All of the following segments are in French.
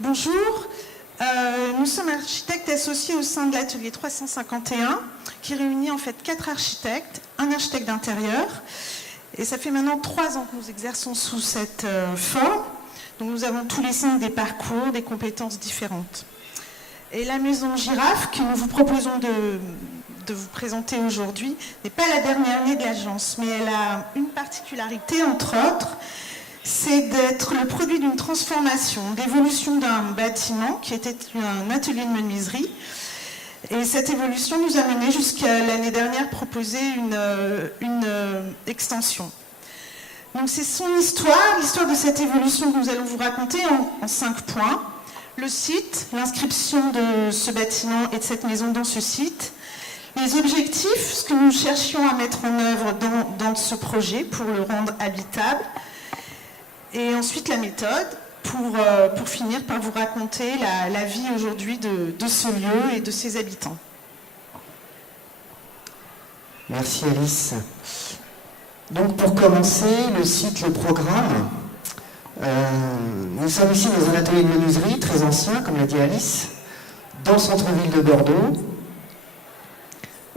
Bonjour, nous sommes architectes associés au sein de l'atelier 351 qui réunit en fait 4 architectes, un architecte d'intérieur. Et ça fait maintenant 3 ans que nous exerçons sous cette forme. Donc nous avons tous les 5 des parcours, des compétences différentes. Et la maison Girafe que nous vous proposons de vous présenter aujourd'hui n'est pas la dernière née de l'agence, mais elle a une particularité entre autres, c'est d'être le produit d'une transformation, d'évolution d'un bâtiment qui était un atelier de menuiserie. Et cette évolution nous a mené jusqu'à l'année dernière proposer une extension. Donc c'est son histoire, l'histoire de cette évolution que nous allons vous raconter en 5 points. Le site, l'inscription de ce bâtiment et de cette maison dans ce site, les objectifs, ce que nous cherchions à mettre en œuvre dans ce projet pour le rendre habitable, et ensuite la méthode pour finir par vous raconter la vie aujourd'hui de ce lieu et de ses habitants. Merci Alice. Donc pour commencer, le site, le programme. Nous sommes ici dans un atelier de menuiserie très ancien, comme l'a dit Alice, dans le centre-ville de Bordeaux.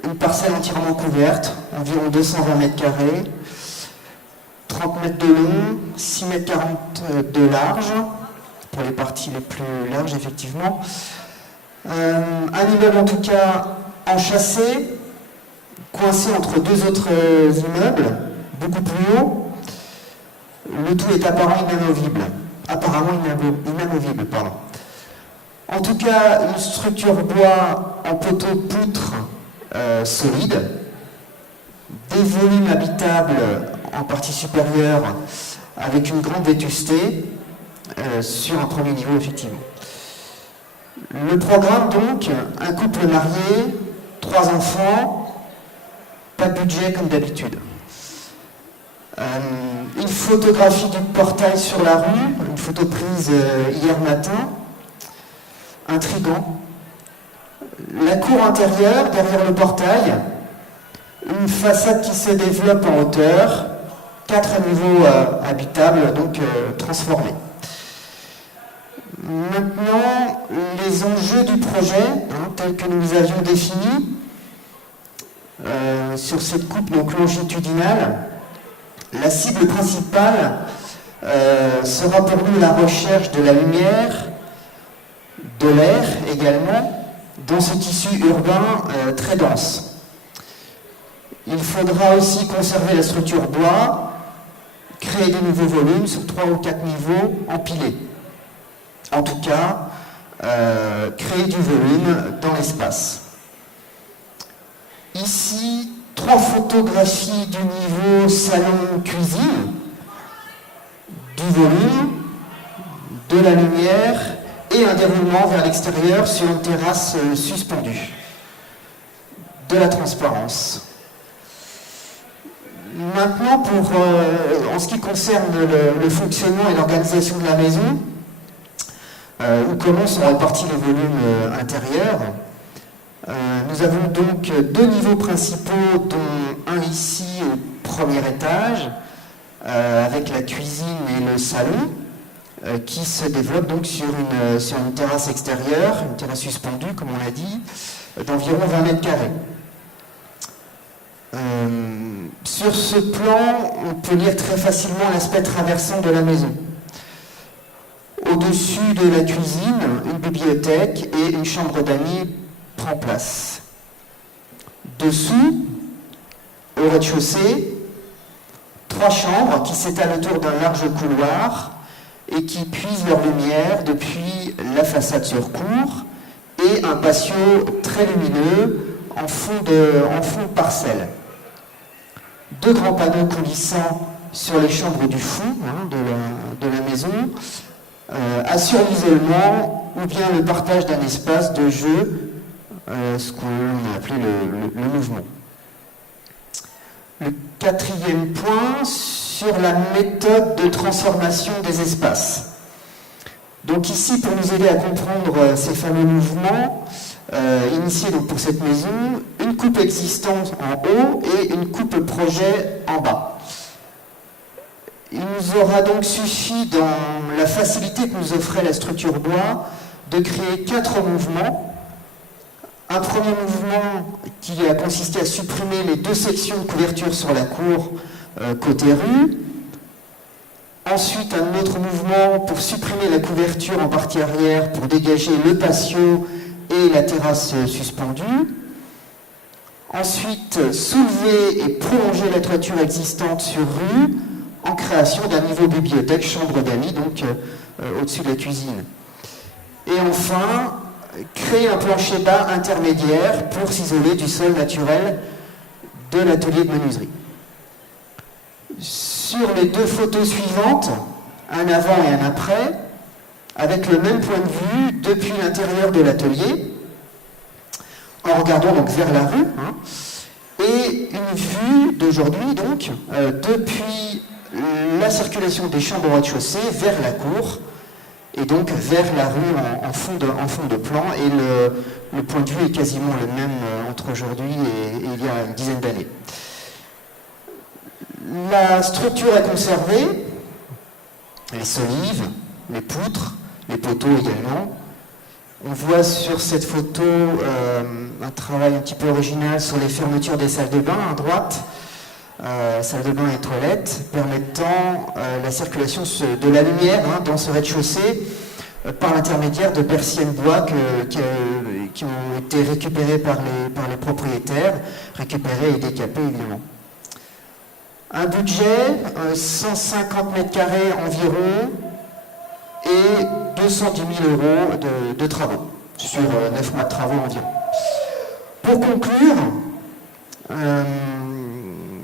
Une parcelle entièrement couverte, environ 220 mètres carrés, 30 mètres de long, 6 mètres 40 de large, pour les parties les plus larges effectivement. Un immeuble en tout cas enchâssé, coincé entre 2 autres immeubles, beaucoup plus hauts. Le tout est apparemment inamovible. En tout cas, une structure bois en poteaux de poutre solide, des volumes habitables en partie supérieure avec une grande vétusté sur un premier niveau effectivement. Le programme donc, un couple marié, 3 enfants, pas de budget comme d'habitude. Une photographie du portail sur la rue, une photo prise hier matin, intriguant. La cour intérieure, derrière le portail, une façade qui se développe en hauteur, 4 niveaux habitables, donc transformés. Maintenant, les enjeux du projet, tels que nous les avions définis, sur cette coupe donc longitudinale, la cible principale sera pour nous la recherche de la lumière, de l'air également, dans ce tissu urbain très dense. Il faudra aussi conserver la structure bois, créer de nouveaux volumes sur 3 ou 4 niveaux empilés. En tout cas, créer du volume dans l'espace. Ici, 3 photographies du niveau salon-cuisine, du volume, de la lumière et un déroulement vers l'extérieur sur une terrasse suspendue. De la transparence. Maintenant, en ce qui concerne le fonctionnement et l'organisation de la maison, ou comment sont répartis les volumes intérieurs, nous avons donc 2 niveaux principaux, dont un ici au premier étage, avec la cuisine et le salon, qui se développe donc sur une terrasse extérieure, une terrasse suspendue, comme on l'a dit, d'environ 20 mètres carrés. Sur ce plan, on peut lire très facilement l'aspect traversant de la maison. Au-dessus de la cuisine, une bibliothèque et une chambre d'amis prend place. Dessous, au rez-de-chaussée, 3 chambres qui s'étalent autour d'un large couloir et qui puisent leur lumière depuis la façade sur cour et un patio très lumineux en fond de parcelle. 2 grands panneaux coulissants sur les chambres du fond de la maison assurent l'isolement ou bien le partage d'un espace de jeu, ce qu'on a appelé le mouvement. Le 4e point, sur la méthode de transformation des espaces. Donc ici, pour nous aider à comprendre ces fameux mouvements, initiés donc pour cette maison, une coupe existante en haut et une coupe projet en bas. il nous aura donc suffi, dans la facilité que nous offrait la structure bois, de créer 4 mouvements. Un premier mouvement qui a consisté à supprimer les 2 sections de couverture sur la cour côté rue. Ensuite, un autre mouvement pour supprimer la couverture en partie arrière pour dégager le patio et la terrasse suspendue. Ensuite, soulever et prolonger la toiture existante sur rue en création d'un niveau bibliothèque, chambre d'amis, donc au-dessus de la cuisine. Et enfin, créer un plancher bas intermédiaire pour s'isoler du sol naturel de l'atelier de menuiserie. Sur les 2 photos suivantes, un avant et un après, avec le même point de vue depuis l'intérieur de l'atelier, en regardant donc vers la rue, et une vue d'aujourd'hui donc depuis la circulation des chambres au rez-de-chaussée vers la cour, et donc vers la rue en fond de plan, et le point de vue est quasiment le même entre aujourd'hui et il y a une dizaine d'années. La structure est conservée, les solives, les poutres, les poteaux également. On voit sur cette photo un travail un petit peu original sur les fermetures des salles de bain à droite, salles de bain et toilettes, permettant la circulation de la lumière dans ce rez-de-chaussée par l'intermédiaire de persiennes bois qui ont été récupérées par les propriétaires, récupérées et décapées évidemment. Un budget, 150 mètres carrés environ, et 210 000 euros de travaux, sur 9 mois de travaux environ. Pour conclure,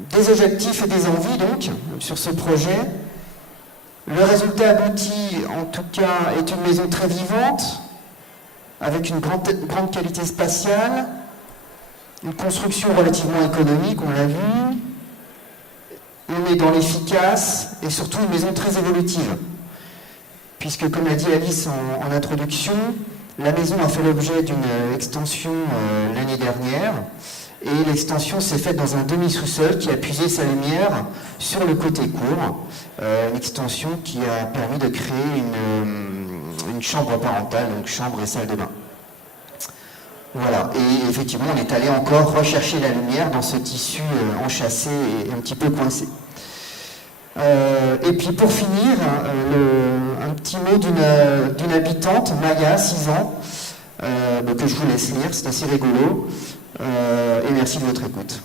des objectifs et des envies donc, sur ce projet. Le résultat abouti, en tout cas, est une maison très vivante, avec une grande qualité spatiale, une construction relativement économique, on l'a vu. On est dans l'efficace et surtout une maison très évolutive. Puisque, comme l'a dit Alice en introduction, la maison a fait l'objet d'une extension l'année dernière. Et l'extension s'est faite dans un demi-sous-sol qui a puisé sa lumière sur le côté court. Une extension qui a permis de créer une chambre parentale, donc chambre et salle de bain. Voilà, et effectivement on est allé encore rechercher la lumière dans ce tissu enchâssé et un petit peu coincé. Et puis pour finir, un petit mot d'une habitante, Maya, 6 ans, que je vous laisse lire, c'est assez rigolo, et merci de votre écoute.